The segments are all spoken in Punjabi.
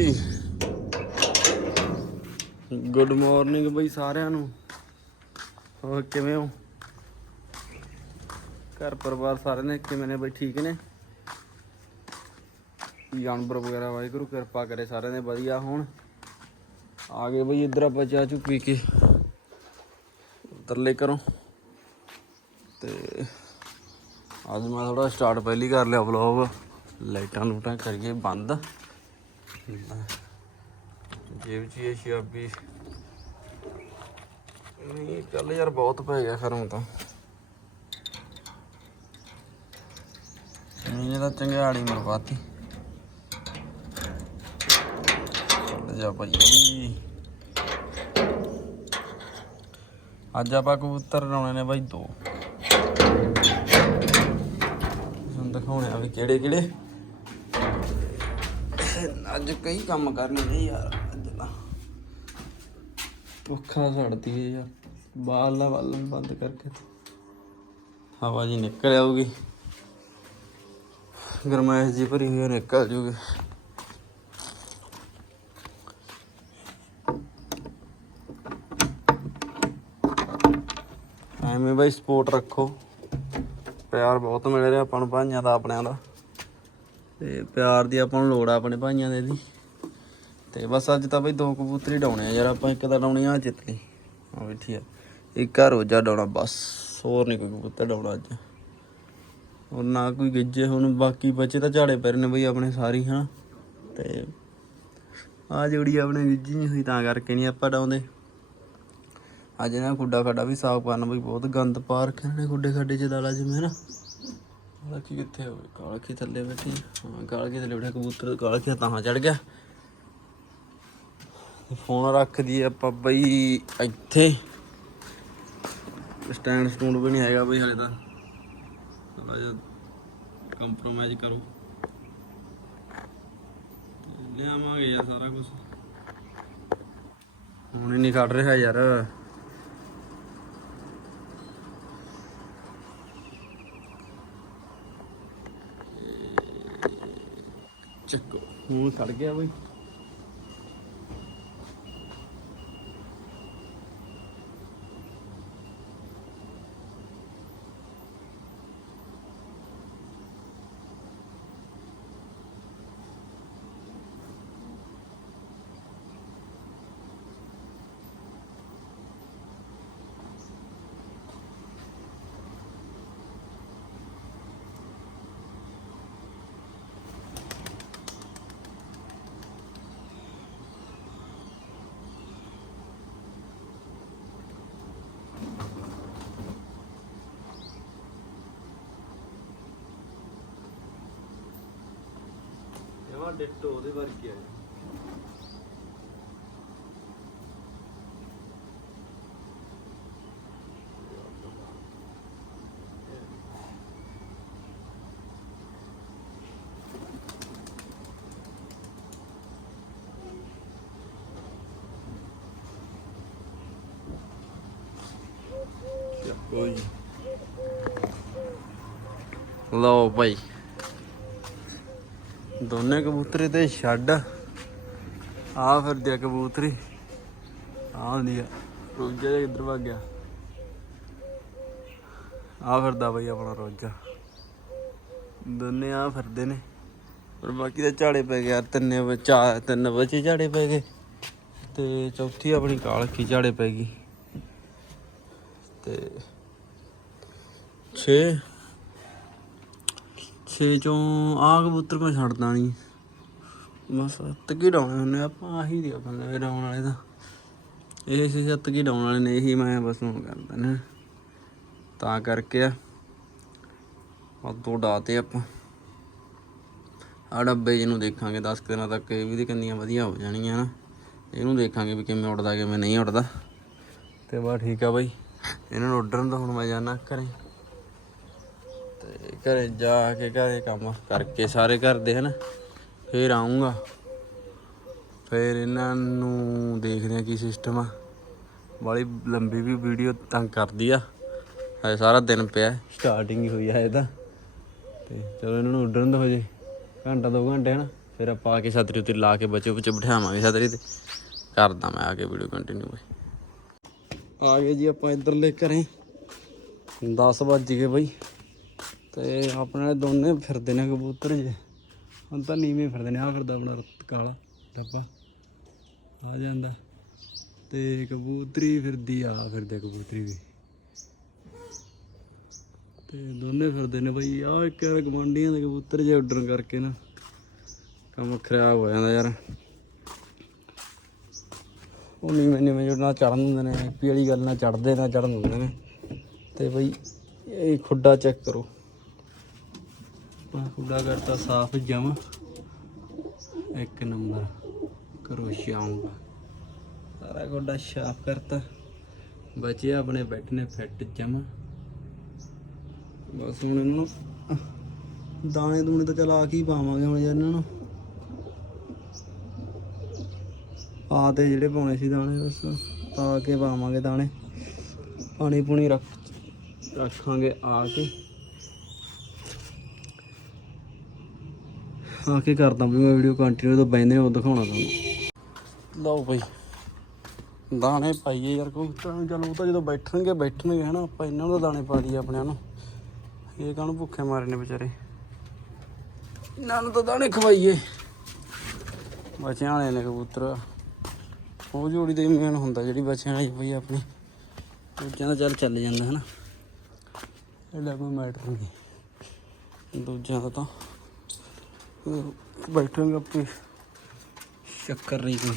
ਹਾਂਜੀ ਗੁੱਡ ਮਾਰਨਿੰਗ ਬਈ ਸਾਰਿਆਂ ਨੂੰ। ਹੋਰ ਕਿਵੇਂ ਹੋ? ਘਰ ਪਰਿਵਾਰ ਸਾਰੇ ਨੇ ਕਿਵੇਂ ਨੇ ਬਈ, ਠੀਕ ਨੇ? ਜਾਨਵਰ ਵਗੈਰਾ ਵਾਹਿਗੁਰੂ ਕਿਰਪਾ ਕਰੇ ਸਾਰਿਆਂ ਦੇ, ਵਧੀਆ ਹੋਣ। ਆ ਗਏ ਬਈ ਇੱਧਰ ਆਪਾਂ ਚਾਹ ਚੂ ਪੀ ਕੇ ਤਰਲੇ ਕਰੋ ਤੇ ਅੱਜ ਮੈਂ ਥੋੜਾ ਸਟਾਰਟ ਪਹਿਲੀ ਕਰ ਲਿਆ ਵਲੌਗ ਲਾਈਟਾਂ ਲੂਟਾਂ ਕਰੀਏ ਬੰਦ। ਜੇਬ ਚ ਇਹ ਸ਼ਾਬੀ ਨਹੀਂ, ਚੱਲ ਯਾਰ ਬਹੁਤ ਪੈ ਗਿਆ ਖਰੋਂ ਤਾਂ। ਨਹੀਂ ਤਾਂ ਚੰਗਿਆੜੀ ਮਰਵਾਤੀ ਜਾ ਭਾਈ। ਅੱਜ ਆਪਾਂ ਕਬੂਤਰ ਲਾਉਣੇ ਨੇ ਬਾਈ ਦੋ। ਤੁਹਾਨੂੰ ਦਿਖਾਉਣੇ ਆ ਵੀ ਕਿਹੜੇ ਕਿਹੜੇ ਅੱਜ ਕਈ ਕੰਮ ਕਰਨੇ ਨੇ ਯਾਰ, ਅੱਜ ਤਾਂ। ਭੁੱਖਾਂ ਛੱਡਦੀ ਹੈ ਯਾਰ। ਬਾਲਾ ਬਾਲਣ ਬੰਦ ਕਰਕੇ ਹਵਾ ਜੀ ਨਿਕਲ ਆਊਗੀ। ਗਰਮਾਇਸ਼ ਜੀ ਭਰੀ ਹੋਈ ਨਿਕਲ ਜੂਗੀ। ਐਵੇਂ ਬਾਈ ਸਪੋਰਟ ਰੱਖੋ। ਪਿਆਰ ਬਹੁਤ ਮਿਲ ਰਿਹਾ ਆਪਾਂ ਨੂੰ ਭਾਈਆਂ ਦਾ, ਆਪਣਿਆਂ ਦਾ। ਤੇ ਪਿਆਰ ਦੀ ਆਪਾਂ ਨੂੰ ਲੋੜ ਆ ਆਪਣੇ ਭਾਈਆਂ ਦੇ ਦੀ। ਤੇ ਬਸ ਅੱਜ ਤਾਂ ਬਈ ਦੋ ਕਬੂਤਰ ਹੀ ਡਾਉਣੇ ਆ ਯਾਰ, ਆਪਾਂ ਇੱਕ ਤਾਂ ਡਾਉਣੇ ਆ ਚਿੱਤਲੀ ਆ ਬੈਠੀ ਆ। ਇੱਕ ਆ ਰੋਜਾ ਡਾਉਣਾ, ਬਸ ਹੋਰ ਨਹੀਂ ਕੋਈ ਕਬੂਤਰ ਡਾਉਣਾ ਅੱਜ। ਹੋਰ ਨਾ ਕੋਈ ਗਿੱਜੇ, ਹੁਣ ਬਾਕੀ ਬੱਚੇ ਤਾਂ ਝਾੜੇ ਪੈ ਰਹੇ ਨੇ ਬਈ ਆਪਣੇ ਸਾਰੀ, ਹਨਾ। ਤੇ ਆ ਜੋੜੀ ਆਪਣੇ ਗਿੱਜੀ ਨਹੀਂ ਹੋਈ, ਤਾਂ ਕਰਕੇ ਨਹੀਂ ਆਪਾਂ ਡਾਉਂਦੇ। ਅੱਜ ਨਾ ਖੁੱਡਾ ਖੱਡਾ ਵੀ ਸਾਫ਼ ਕਰਨਾ ਬਈ ਬਹੁਤ ਗੰਦ ਪਾਰਕ ਰੱਖਿਆ ਨੇ ਖੁੱਡੇ ਖੱਡੇ ਚ ਦਾਲਾ ਜਿਵੇਂ ਹਨਾ। ਕਾਲਕੀ ਕਿੱਥੇ ਹੋਵੇ ਕਾਲਕੀ ਥੱਲੇ ਬੈਠੀ। ਹਾਂ ਕਾਲਕੀ ਥੱਲੇ ਬੈਠਾ ਕਬੂਤਰ ਕਾਲਕੀ ਤਾਂ ਚੜ ਗਿਆ। ਫੋਨ ਰੱਖ ਦਈਏ ਆਪਾਂ ਬਈ ਇੱਥੇ। ਸਟੈਂਡ ਸਟੂਡ ਵੀ ਨਹੀਂ ਹੈਗਾ ਬਈ ਹਲੇ ਤਾਂ। ਥੋੜਾ ਜਿਹਾ ਕੰਪਰੋਮਾਈਜ਼ ਕਰੋ। ਲਿਆਵਾਂਗੇ ਯਾਰ ਸਾਰਾ ਕੁਝ ਹੁਣ ਹੀ ਨਹੀਂ ਕੱਢ ਰਿਹਾ ਯਾਰ। ਚੱਕੋ ਹੁਣ ਖੜ ਗਿਆ ਬਈ। ਜਮਾ ਡਿੱਟੋ ਉਹਦੇ ਵਰਗੀ ਆ। ਕੋਈ ਲਓ ਭਾਈ। ਦੋਨੇ ਕਬੂਤਰੇ ਤੇ ਛੱਡ। ਆ ਫਿਰਦੇ ਆ ਕਬੂਤਰੀ। ਆ ਹੁੰਦੀ ਆ। ਰੋਜਾ ਜਿਹਾ ਕਿੱਧਰ ਭੱਗ ਗਿਆ। ਆ ਫਿਰਦਾ ਬਈ ਆਪਣਾ ਰੋਜਾ। ਦੋਨੇ ਆ ਫਿਰਦੇ ਨੇ। ਪਰ ਬਾਕੀ ਤਾਂ ਝਾੜੇ ਪੈ ਗਏ ਯਾਰ, ਤਿੰਨੇ ਬ- ਤਿੰਨ ਬੱਚੇ ਝਾੜੇ ਪੈ ਗਏ। ਤੇ ਚੌਥੀ ਆਪਣੀ ਕਾਲਖੀ ਝਾੜੇ ਪੈ ਗਈ। ਤੇ 6 ਛੇ ਚੋਂ ਆਹ ਕਬੂਤਰ ਮੈਂ ਛੱਡਦਾ ਨਹੀਂ ਬਸ ਸੱਤ ਕੀ ਡਾਉਣੇ ਹੁੰਦੇ ਆਪਾਂ ਆਹੀ ਦੀ ਆਪਾਂ ਲੈ ਡਾਉਣ ਵਾਲੇ ਤਾਂ। ਇਹ ਸੀ ਸੱਤ ਕੀ ਡਾਉਣ ਵਾਲੇ ਨੇ, ਇਹੀ ਮੈਂ ਬਸ ਨੂੰ ਕਰਦਾ ਨੇ। ਤਾਂ ਕਰਕੇ ਆ ਆ ਦੋ ਡਾਤੇ ਆਪਾਂ। ਆ ਡੱਬੇ ਜਿਹਨੂੰ ਦੇਖਾਂਗੇ 10 ਦਿਨਾਂ ਤੱਕ ਇਹ ਵੀ ਦੀ ਕੰਨੀਆਂ ਵਧੀਆ ਹੋ ਜਾਣੀਆਂ ਨਾ। ਇਹਨੂੰ ਦੇਖਾਂਗੇ ਵੀ ਕਿਵੇਂ ਉੱਡਦਾ, ਕਿਵੇਂ ਨਹੀਂ ਉੱਡਦਾ। ਤੇ ਬਾ ਠੀਕ ਆ ਬਾਈ, ਇਹਨਾਂ ਨੂੰ ਉੱਡਣ ਦਾ ਹੁਣ ਮੈਂ ਜਾਣਾ ਘਰੇ। ਤੇ ਘਰੇ ਜਾ ਕੇ ਘਰੇ ਕੰਮ ਕਰਕੇ ਸਾਰੇ ਘਰ ਦੇ ਹਨ, ਫੇਰ ਆਉਂਗਾ ਫੇਰ ਇਹਨਾਂ ਨੂੰ ਦੇਖਦੇ ਆ ਕੀ ਸਿਸਟਮ ਆ। ਵਾਲੀ ਲੰਬੀ ਵੀ ਵੀਡੀਓ ਤੰਗ ਕਰਦੀ ਆ। ਹਜੇ ਸਾਰਾ ਦਿਨ ਪਿਆ ਸਟਾਰਟਿੰਗ ਹੀ ਹੋਈ ਆ ਇਹਦਾ ਤੇ। ਚਲੋ ਇਹਨਾਂ ਨੂੰ ਉੱਡਣ ਦੋ ਹਜੇ। ਘੰਟਾ ਦੋ ਘੰਟੇ ਹਨ, ਫਿਰ ਆਪਾਂ ਆ ਕੇ ਛਤਰੀ ਉੱਤੇ ਲਾ ਕੇ ਬੱਚੇ ਬੱਚੇ ਬਿਠਾਵਾਂਗੇ ਛਤਰੀ ਤੇ। ਕਰਦਾ ਮੈਂ ਆ ਕੇ ਵੀਡੀਓ ਕੰਟੀਨਿਊ ਆ ਗਏ ਜੀ ਆਪਾਂ ਇੱਧਰਲੇ ਘਰੇ। 10 ਵੱਜ ਗਏ ਬਈ। ਤੇ ਆਪਣੇ ਦੋਨੇ ਫਿਰਦੇ ਨੇ ਕਬੂਤਰ ਜੇ। ਹੁਣ ਤਾਂ ਨੀਵੇਂ ਫਿਰਦੇ ਨੇ ਆ ਫਿਰਦਾ ਆਪਣਾ ਕਾਲਾ ਡੱਬਾ, ਆ ਜਾਂਦਾ। ਤੇ ਕਬੂਤਰੀ ਫਿਰਦੀ ਆ ਫਿਰਦੇ ਕਬੂਤਰੀ ਵੀ। ਤੇ ਦੋਨੇ ਫਿਰਦੇ ਨੇ ਬਈ ਆ ਇੱਕ ਯਾਰ ਗਵਾਂਡੀਆਂ ਦੇ ਕਬੂਤਰ ਜੇ ਉੱਡਣ ਕਰਕੇ ਨਾ, ਕੰਮ ਖਰਾਬ ਹੋ ਜਾਂਦਾ ਯਾਰ। ਉਹ ਨੀਵੇਂ ਨੀਵੇਂ ਜੁੜਨਾ ਚੜਨ ਹੁੰਦੇ ਨੇ ਪੀ ਵਾਲੀ ਗੱਲ ਨਾ ਚੜਦੇ ਨਾ ਚੜਨ ਹੁੰਦੇ ਨੇ। ਤੇ ਬਈ, ਇਹ ਖੁੱਡਾ ਚੈੱਕ ਕਰੋ। ਆਪਾਂ ਖੁੱਡਾ ਕਰਤਾ ਸਾਫ਼ ਜਮ। ਇੱਕ ਨੰਬਰ ਕਰੋ ਸ਼ਾਮ ਸਾਰਾ ਖੁੱਡਾ ਸਾਫ਼ ਕਰਤਾ। ਬਚੇ ਆਪਣੇ ਬੈਠਨੇ ਫਿੱਟ ਜਮ। ਬਸ ਹੁਣ ਇਹਨਾਂ ਨੂੰ ਦਾਣੇ ਦੂਣੇ ਤਾਂ ਚਲਾ ਕੇ ਹੀ ਪਾਵਾਂਗੇ ਹੁਣ ਯਾਰ ਇਹਨਾਂ ਨੂੰ। ਆ ਤੇ ਜਿਹੜੇ ਪਾਉਣੇ ਸੀ ਦਾਣੇ, ਬਸ ਪਾ ਕੇ ਪਾਵਾਂਗੇ ਦਾਣੇ। ਪਾਣੀ ਪੂਣੀ ਰੱਖ ਰੱਖਾਂਗੇ ਆ ਕੇ। ਆ ਕੇ ਕਰਦਾ ਵੀ ਮੈਂ ਵੀਡੀਓ ਕੰਟੀਨਿਊ ਤੋਂ ਬੈਨੇ ਉਹ ਦਿਖਾਉਣਾ ਤੁਹਾਨੂੰ। ਲਓ ਬਈ, ਦਾਣੇ ਪਾਈਏ ਯਾਰ ਕਬੂਤਰਾਂ ਨੂੰ ਚਲ ਉਹ ਤਾਂ ਜਦੋਂ ਬੈਠਣਗੇ ਬੈਠਣਗੇ ਹਨਾ, ਆਪਾਂ ਇਹਨਾਂ ਨੂੰ ਦਾਣੇ ਪਾ ਦਈਏ ਆਪਣਿਆਂ ਨੂੰ ਇਹ ਕਾਹਨੂੰ ਭੁੱਖੇ ਮਾਰੇ ਨੇ ਵਿਚਾਰੇ? ਇਹਨਾਂ ਨੂੰ ਤਾਂ ਦਾਣੇ ਖਵਾਈਏ। ਬੱਚਿਆਂ ਵਾਲੇ ਨੇ ਕਬੂਤਰ। ਉਹ ਜੋੜੀ ਦਾ ਮੇਨ ਹੁੰਦਾ ਜਿਹੜੀ ਬੱਚਿਆਂ ਵਾਲੀ ਪਈ ਆਪਣੀ। ਦੂਜਿਆਂ ਦਾ ਚੱਲ ਚੱਲ ਜਾਂਦਾ ਹਨਾ। ਇਹਦਾ ਕੋਈ ਮੈਟਰ ਨਹੀਂ ਦੂਜਿਆਂ ਦਾ ਤਾਂ। ਅਹ, ਬੈਠਾਂਗੇ ਆਪੇ ਚੱਕਰ ਨਹੀਂ ਕੋਈ।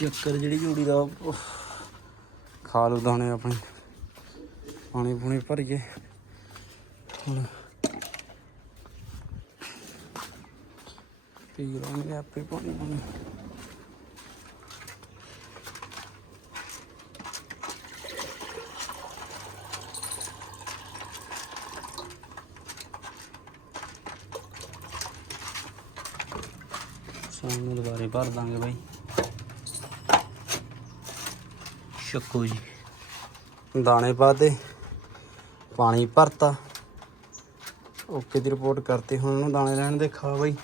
ਚੱਕਰ ਜਿਹੜੀ ਜੋੜੀ ਦਾ ਖਾ ਲੂ ਦਾਣੇ ਆਪਣੇ। ਪਾਣੀ ਪੂਣੀ ਭਰੀਏ ਹੁਣ ਪੀ ਲਾਂਗੇ ਆਪੇ ਪਾਣੀ ਪੂਣੀ। ਸ਼ਾਮ ਨੂੰ ਦੁਬਾਰੇ ਭਰ ਦਾਂਗੇ ਬਾਈ। ਸ਼ੱਕੋ ਜੀ। ਦਾਣੇ ਪਾਤੇ ਪਾਣੀ ਭਰਤਾ। ਓਕੇ ਦੀ ਰਿਪੋਰਟ ਕਰਤੀ ਹੁਣ ਉਹਨੂੰ ਦਾਣੇ ਲੈਣ ਦੇ ਖਾ ਬਈ।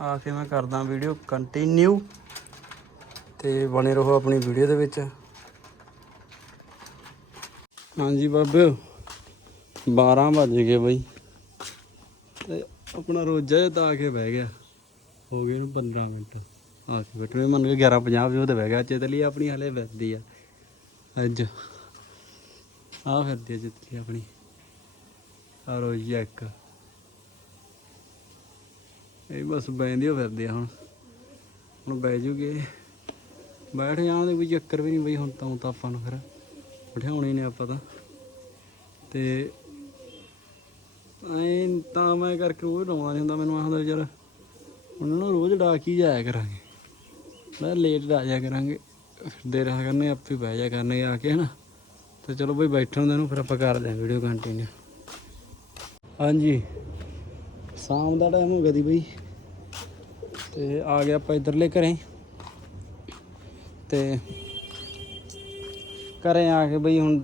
ਆ ਕੇ ਮੈਂ ਕਰਦਾ ਵੀਡੀਓ ਕੰਟੀਨਿਊ ਤੇ ਬਣੇ ਰਹੋ ਆਪਣੀ ਵੀਡੀਓ ਦੇ ਵਿੱਚ। ਹਾਂਜੀ ਬਾਬੇ 12 ਵੱਜ ਗਏ ਬਈ। ਆਪਣਾ ਰੋਜਾ ਜਿਹਾ ਤਾਂ ਆ ਕੇ ਬਹਿ ਗਿਆ। ਹੋ ਗਏ ਨੂੰ 15 ਮਿੰਟ। ਆ ਕੇ ਬੈਠੇ। ਮੰਨ ਕੇ 11:50 ਵਜੇ ਤੇ ਬਹਿ ਗਿਆ। ਚੇਤਲੀ ਆਪਣੀ ਹਲੇ ਵੱਜਦੀ ਆ। ਅੱਜ। ਆ ਫਿਰਦੀ ਆ ਚੇਤਲੀ ਆਪਣੀ। ਆ ਰੋਜਾ ਇੱਕ। ਇਹ ਬਸ ਬੈਂਦੇ ਹੋ ਫਿਰਦੇ ਆ ਹੁਣ। ਹੁਣ ਬਹਿ ਜੂਗੇ। ਬੈਠ ਜਾਣ ਦੇ ਕੋਈ ਚੱਕਰ ਵੀ ਨਹੀਂ ਬਈ ਹੁਣ ਤਾਂ ਤਾਂ ਆਪਾਂ ਨੂੰ ਫਿਰ। ਬਿਠਾਉਣੇ ਨੇ ਆਪਾਂ ਤਾਂ। ਤੇ ਐਂ ਤਾਂ ਮੈਂ ਕਰਕੇ ਰੋਜ਼ ਲਾਉਣਾ ਨਹੀਂ ਹੁੰਦਾ, ਮੈਨੂੰ ਆਖਦਾ ਯਾਰ ਉਹਨਾਂ ਨੂੰ ਰੋਜ਼ ਡਾ ਕੇ ਜਾਇਆ ਕਰਾਂਗੇ। ਮੈਂ ਲੇਟ ਡਾ ਜਾਇਆ ਕਰਾਂਗੇ ਫਿਰਦੇ ਰਹਾ ਕਰਨੇ, ਆਪੇ ਬਹਿ ਜਾ ਕਰਨੇ ਆ ਕੇ, ਹਨਾ। ਤੇ ਚਲੋ ਬਈ ਬੈਠਣ ਦੇ ਨੂੰ, ਫਿਰ ਆਪਾਂ ਕਰਦੇ ਆਂ ਵੀਡੀਓ ਕੰਟੀਨਿਊ ਹਾਂਜੀ, ਸ਼ਾਮ ਦਾ ਟਾਈਮ ਹੋ ਗਿਆ ਦੀ ਬਈ। ਤੇ ਆ ਗਿਆ ਆਪਾਂ ਇਧਰਲੇ ਘਰੇ। ਤੇ ਘਰੇ ਆ ਕੇ ਬਈ ਹੁਣ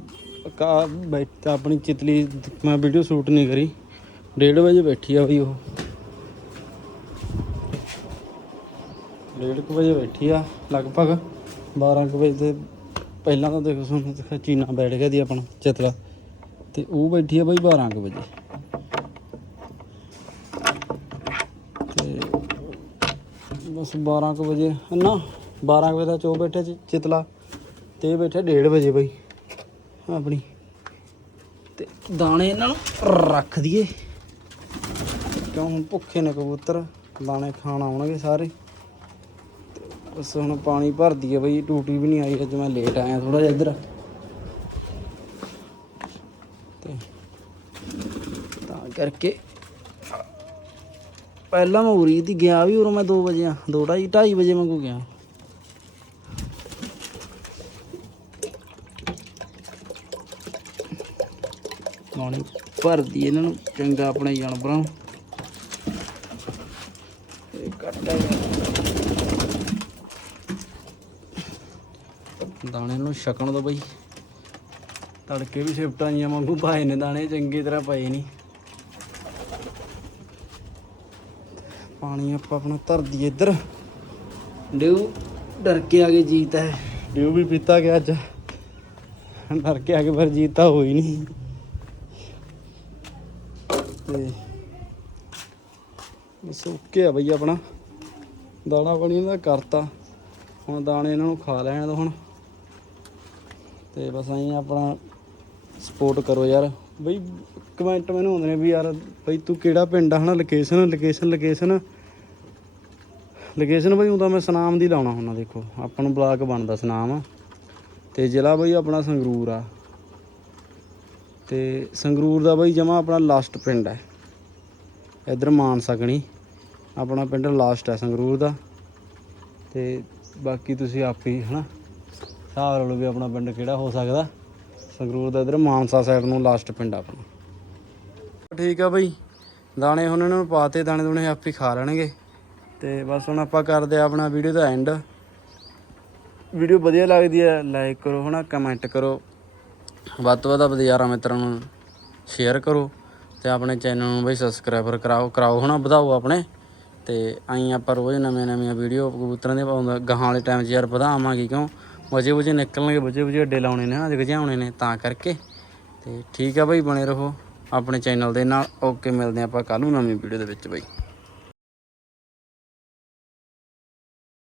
ਬੈਠ ਆਪਣੀ ਚਿਤਲੀ, ਮੈਂ ਵੀਡੀਓ ਸ਼ੂਟ ਨਹੀਂ ਕਰੀ। ਡੇਢ ਵਜੇ ਬੈਠੀ ਆ ਬਈ ਉਹ। ਡੇਢ ਕੁ ਵਜੇ ਬੈਠੀ ਆ, ਲਗਭਗ 12 ਕੁ ਵਜੇ ਤੇ ਪਹਿਲਾਂ ਤਾਂ ਦੇਖੋ ਤੁਹਾਨੂੰ ਦਿਖਾ ਚੀਨਾ ਬੈਠ ਗਿਆ ਦੀ ਆਪਣਾ ਚਿਤਲਾ ਤੇ ਉਹ ਬੈਠੀ ਆ ਬਈ 12 ਕੁ ਵਜੇ। ਤੇ ਬਸ 12 ਕੁ ਵਜੇ, ਨਾ 12 ਕੁ ਵਜੇ ਦਾ ਚੋ ਬੈਠੇ ਚਿ- ਚਿਤਲਾ, ਤੇ ਇਹ 1:30 ਵਜੇ ਬਈ, ਆਪਣੀ। ਤੇ ਦਾਣੇ ਇਹਨਾਂ ਨੂੰ ਰੱਖ ਦਈਏ। ਕਿਉਂ? ਹੁਣ ਭੁੱਖੇ ਨੇ ਕਬੂਤਰ। ਦਾਣੇ ਖਾਣ ਆਉਣਗੇ ਸਾਰੇ। ਬਸ ਹੁਣ ਪਾਣੀ ਭਰ ਦਈਏ ਬਈ ਟੂਟੀ ਵੀ ਨਹੀਂ ਆਈ, ਅੱਜ ਮੈਂ ਲੇਟ ਆਇਆ ਥੋੜਾ ਜਿਹਾ ਇੱਧਰ। ਤੇ ਤਾਂ ਕਰਕੇ ਪਹਿਲਾਂ ਮੈਂ ਉਰੀ ਦੀ ਗਿਆ ਵੀ, ਉਰੋਂ ਮੈਂ 2 ਵਜੇ ਆ 2:30 2:30 ਵਜੇ ਮੈਂ ਕੋ ਗਿਆ। ਪਾਣੀ ਭਰਦੀ ਇਹਨਾਂ ਨੂੰ, ਚੰਗਾ ਆਪਣੇ ਜਾਨਵਰਾਂ ਨੂੰ ਇਹ ਕੱਟਾ ਦਾਣੇ ਨੂੰ ਛਕਣ ਦੋ ਬਈ। ਤੜਕੇ ਵੀ ਸ਼ਿਫਟਾਂ ਜੀਆਂ ਵਾਂਗੂ ਪਾਏ ਨੇ ਦਾਣੇ ਚੰਗੀ ਤਰ੍ਹਾਂ ਪਏ ਨਹੀਂ ਪਾਣੀ ਆਪਾਂ ਆਪਣਾ ਧਰ ਦਈਏ ਇੱਧਰ। ਡਿਊ ਡਰ ਕੇ ਆ ਗਏ ਜੀਤ ਹੈ। ਡਿਊ ਵੀ ਪੀਤਾ ਗਿਆ ਅੱਜ। ਡਰ ਕੇ ਆ ਕੇ ਪਰ ਜੀਤ ਤਾਂ ਹੋਈ ਨਹੀਂ ਤੇ ਬਸ ਓਕੇ ਆ ਬਈ ਆਪਣਾ। ਦਾਣਾ ਪਾਣੀ ਦਾ ਕਰਤਾ। ਹੁਣ ਦਾਣੇ ਇਹਨਾਂ ਨੂੰ ਖਾ ਲੈਣ ਦੋ ਹੁਣ। ਤੇ ਬਸ ਐਂ ਆਪਣਾ ਸਪੋਰਟ ਕਰੋ ਯਾਰ। ਬਈ ਕਮੈਂਟ ਮੈਨੂੰ ਆਉਂਦੇ ਨੇ ਵੀ ਯਾਰ ਬਈ ਤੂੰ ਕਿਹੜਾ ਪਿੰਡ ਆ, ਹਨਾ? ਲੋਕੇਸ਼ਨ ਲੋਕੇਸ਼ਨ ਲੋਕੇਸ਼ਨ ਲੋਕੇਸ਼ਨ ਬਈ ਹੁੰਦਾ ਮੈਂ ਸੁਨਾਮ ਦੀ ਲਾਉਣਾ ਹੁੰਦਾ, ਦੇਖੋ। ਆਪਾਂ ਨੂੰ ਬਲਾਕ ਬਣਦਾ ਸੁਨਾਮ। ਤੇ ਜ਼ਿਲ੍ਹਾ ਬਈ ਆਪਣਾ ਸੰਗਰੂਰ ਆ। ਤੇ ਸੰਗਰੂਰ ਦਾ ਬਈ ਜਮਾ ਆਪਣਾ ਲਾਸਟ ਪਿੰਡ ਹੈ ਇਧਰ ਮਾਨ ਆਪਣਾ ਪਿੰਡ ਲਾਸਟ ਹੈ ਸੰਗਰੂਰ ਦਾ। ਤੇ ਬਾਕੀ ਤੁਸੀਂ ਆਪ ਹੀ, ਹਨਾ? ਹਿਸਾਬ ਲਾ ਲਓ ਵੀ ਆਪਣਾ ਪਿੰਡ ਕਿਹੜਾ ਹੋ ਸਕਦਾ। ਸੰਗਰੂਰ ਦਾ ਇਧਰ ਮਾਨਸਾ ਸਾਈਡ ਨੂੰ ਲਾਸਟ ਪਿੰਡ ਆ ਆਪਣਾ। ਠੀਕ ਆ ਬਈ। ਦਾਣੇ ਹੁਣ ਇਹਨਾਂ ਨੂੰ ਪਾਤੇ ਦਾਣੇ ਦੂਣੇ ਆਪੇ ਖਾ ਲੈਣਗੇ। ਤੇ ਬਸ ਹੁਣ ਆਪਾਂ ਕਰਦੇ ਆ ਆਪਣਾ ਵੀਡੀਓ ਦਾ ਐਂਡ ਵੀਡੀਓ ਵਧੀਆ ਲੱਗਦੀ ਹੈ ਲਾਈਕ ਕਰੋ ਹਨਾ ਕਮੈਂਟ ਕਰੋ। ਵੱਧ ਤੋਂ ਵੱਧ ਆਪਣੇ ਯਾਰਾਂ ਮਿੱਤਰਾਂ ਨੂੰ ਸ਼ੇਅਰ ਕਰੋ। ਤੇ ਆਪਣੇ ਚੈਨਲ ਨੂੰ ਬਈ ਸਬਸਕ੍ਰਾਈਬਰ ਕਰਾਓ ਕਰਾਓ ਹਨਾ, ਵਧਾਓ ਆਪਣੇ। ਤੇ ਆਈ ਆਪਾਂ ਰੋਜ਼ ਨਵੀਆਂ ਨਵੀਆਂ ਵੀਡੀਓ ਕਬੂਤਰਾਂ ਦੇ ਪਾਉਂਦਾ, ਗਾਹਾਂ ਵਾਲੇ ਟਾਈਮ 'ਚ ਯਾਰ ਵਧਾਵਾਂਗੇ ਕਿਉਂ? ਵਜੇ ਵਜੇ ਨਿਕਲਣਗੇ, ਵਜੇ ਵਜੇ ਅੱਡੇ ਲਾਉਣੇ ਨੇ ਨਾ ਜਗਜਾਉਣੇ ਨੇ, ਤਾਂ ਕਰਕੇ। ਤੇ ਠੀਕ ਆ ਬਾਈ, ਬਣੇ ਰਹੋ ਆਪਣੇ ਚੈਨਲ ਦੇ ਨਾਲ। ਓਕੇ ਮਿਲਦੇ ਹਾਂ ਆਪਾਂ ਕੱਲ ਨੂੰ ਨਵੀਂ ਵੀਡੀਓ ਦੇ ਵਿੱਚ ਬਾਈ।